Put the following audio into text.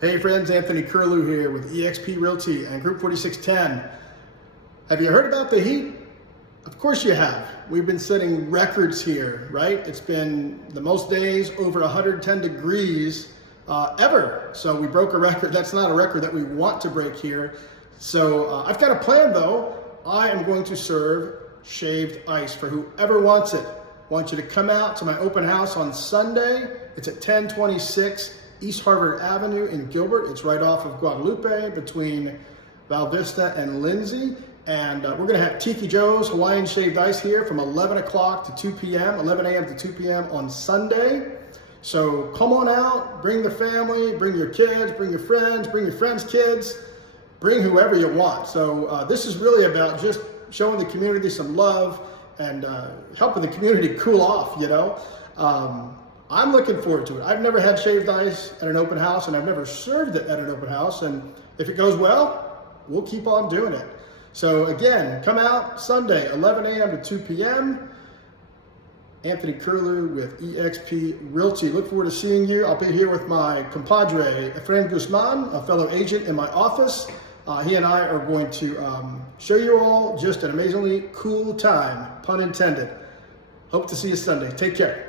Hey friends, Anthony Kirlew here with EXP Realty and Group 4610. Have you heard about the heat? Of course you have. We've been setting records here, right? It's been the most days over 110 degrees ever. So we broke a record. That's not a record that we want to break here. So I've got a plan though. I am going to serve shaved ice for whoever wants it. I want you to come out to my open house on Sunday. It's at 1026 East Harvard Avenue in Gilbert. It's right off of Guadalupe between Val Vista and Lindsey. And we're gonna have Tiki Joe's Hawaiian Shaved Ice here from 11 o'clock to 2 p.m., 11 a.m. to 2 p.m. on Sunday. So come on out, bring the family, bring your kids, bring your friends' kids, bring whoever you want. So this is really about just showing the community some love and helping the community cool off, you know. I'm looking forward to it. I've never had shaved ice at an open house, and I've never served it at an open house. And if it goes well, we'll keep on doing it. So again, come out Sunday, 11 a.m. to 2 p.m. Anthony Kirlew with EXP Realty. Look forward to seeing you. I'll be here with my compadre, Efren Guzman, a fellow agent in my office. He and I are going to show you all just an amazingly cool time, pun intended. Hope to see you Sunday. Take care.